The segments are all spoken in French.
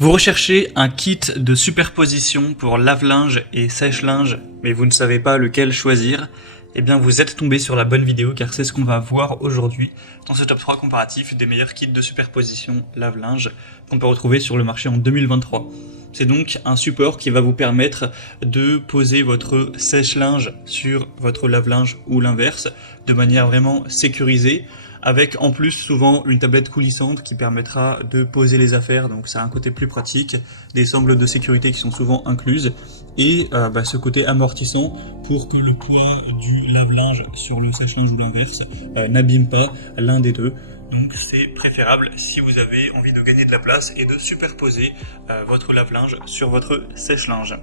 Vous recherchez un kit de superposition pour lave-linge et sèche-linge, mais vous ne savez pas lequel choisir? Eh bien, vous êtes tombé sur la bonne vidéo car c'est ce qu'on va voir aujourd'hui dans ce top 3 comparatif des meilleurs kits de superposition lave-linge qu'on peut retrouver sur le marché en 2023. C'est donc un support qui va vous permettre de poser votre sèche-linge sur votre lave-linge ou l'inverse de manière vraiment sécurisée, avec en plus souvent une tablette coulissante qui permettra de poser les affaires, donc ça a un côté plus pratique, des sangles de sécurité qui sont souvent incluses, et ce côté amortissant pour que le poids du lave-linge sur le sèche-linge ou l'inverse n'abîme pas l'un des deux. Donc c'est préférable si vous avez envie de gagner de la place et de superposer votre lave-linge sur votre sèche-linge.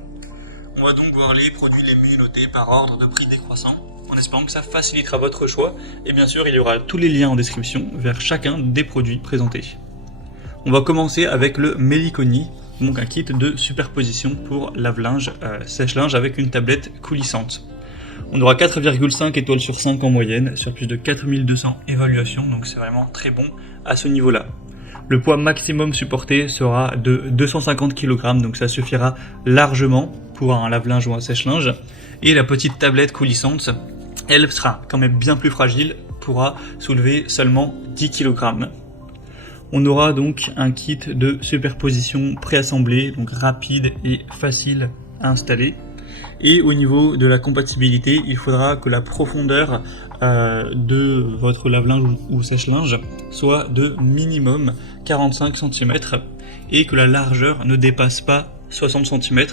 On va donc voir les produits les mieux notés par ordre de prix décroissant, en espérant que ça facilitera votre choix, et bien sûr il y aura tous les liens en description vers chacun des produits présentés. On va commencer avec le Meliconi, donc un kit de superposition pour lave-linge, sèche-linge avec une tablette coulissante. On aura 4,5 étoiles sur 5 en moyenne, sur plus de 4200 évaluations, donc c'est vraiment très bon à ce niveau-là. Le poids maximum supporté sera de 250 kg, donc ça suffira largement pour un lave-linge ou un sèche-linge. Et la petite tablette coulissante, elle sera quand même bien plus fragile, pourra soulever seulement 10 kg. On aura donc un kit de superposition préassemblé, donc rapide et facile à installer. Et au niveau de la compatibilité, il faudra que la profondeur de votre lave-linge ou sèche-linge soit de minimum 45 cm et que la largeur ne dépasse pas 60 cm.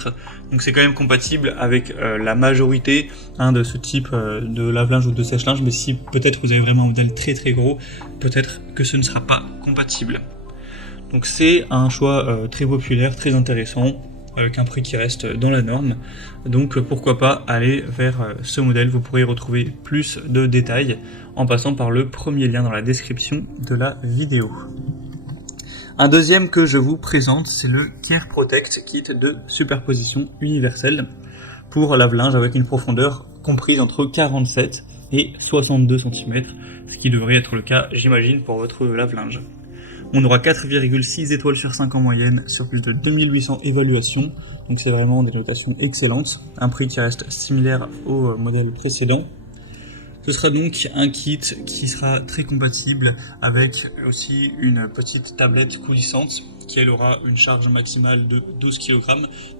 Donc c'est quand même compatible avec la majorité de ce type de lave-linge ou de sèche-linge, mais si peut-être vous avez vraiment un modèle très très gros, peut-être que ce ne sera pas compatible. Donc c'est un choix très populaire, très intéressant, avec un prix qui reste dans la norme. Donc pourquoi pas aller vers ce modèle. Vous pourrez retrouver plus de détails en passant par le premier lien dans la description de la vidéo. Un deuxième que je vous présente, c'est le Care Protect Kit de superposition universelle pour lave-linge avec une profondeur comprise entre 47 et 62 cm, ce qui devrait être le cas, j'imagine, pour votre lave-linge. On aura 4,6 étoiles sur 5 en moyenne sur plus de 2800 évaluations, donc c'est vraiment des notations excellentes, un prix qui reste similaire au modèle précédent. Ce sera donc un kit qui sera très compatible avec aussi une petite tablette coulissante qui elle aura une charge maximale de 12 kg,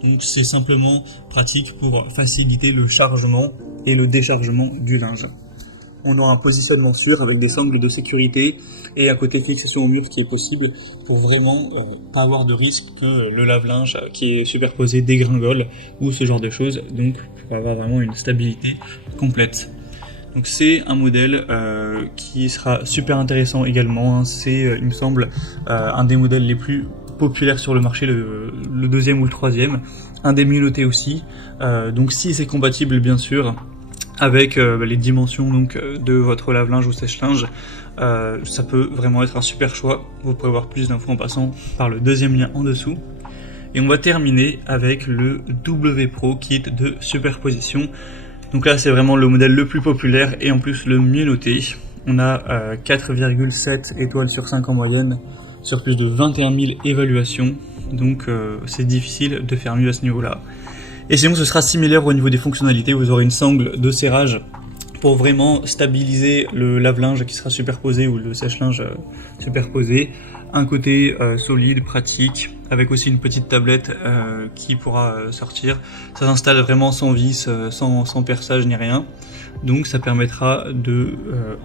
donc c'est simplement pratique pour faciliter le chargement et le déchargement du linge. On aura un positionnement sûr avec des sangles de sécurité et un côté fixation au mur qui est possible pour vraiment pas avoir de risque que le lave-linge qui est superposé dégringole ou ce genre de choses, donc pour avoir vraiment une stabilité complète. Donc c'est un modèle qui sera super intéressant également, c'est il me semble un des modèles les plus populaires sur le marché, le deuxième ou le troisième, un des mieux notés aussi, donc si c'est compatible bien sûr avec les dimensions donc de votre lave-linge ou sèche-linge, ça peut vraiment être un super choix. Vous pourrez voir plus d'infos en passant par le deuxième lien en dessous. Et on va terminer avec le W Pro Kit de superposition. Donc là c'est vraiment le modèle le plus populaire et en plus le mieux noté. On a 4,7 étoiles sur 5 en moyenne sur plus de 21 000 évaluations. Donc c'est difficile de faire mieux à ce niveau-là. Et sinon ce sera similaire au niveau des fonctionnalités, vous aurez une sangle de serrage pour vraiment stabiliser le lave-linge qui sera superposé ou le sèche-linge superposé, un côté solide, pratique, avec aussi une petite tablette qui pourra sortir. Ça s'installe vraiment sans vis, sans perçage ni rien, donc ça permettra de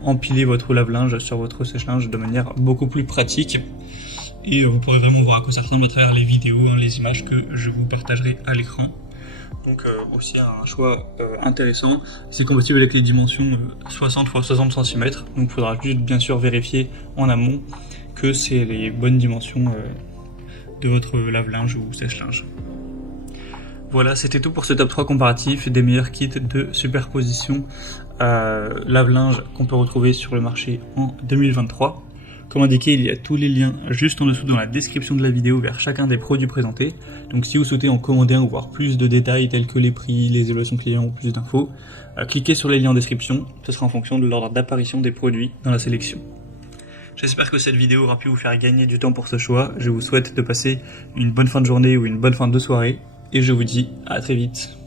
empiler votre lave-linge sur votre sèche-linge de manière beaucoup plus pratique. Et vous pourrez vraiment voir à quoi ça ressemble à travers les vidéos, les images que je vous partagerai à l'écran. Donc aussi un choix intéressant, c'est compatible avec les dimensions 60 x 60 cm, donc il faudra juste bien sûr vérifier en amont que c'est les bonnes dimensions de votre lave-linge ou sèche-linge. Voilà, c'était tout pour ce top 3 comparatif des meilleurs kits de superposition lave-linge qu'on peut retrouver sur le marché en 2023. Comme indiqué, il y a tous les liens juste en dessous dans la description de la vidéo vers chacun des produits présentés. Donc si vous souhaitez en commander un ou voir plus de détails tels que les prix, les évaluations clients ou plus d'infos, cliquez sur les liens en description, ce sera en fonction de l'ordre d'apparition des produits dans la sélection. J'espère que cette vidéo aura pu vous faire gagner du temps pour ce choix. Je vous souhaite de passer une bonne fin de journée ou une bonne fin de soirée. Et je vous dis à très vite.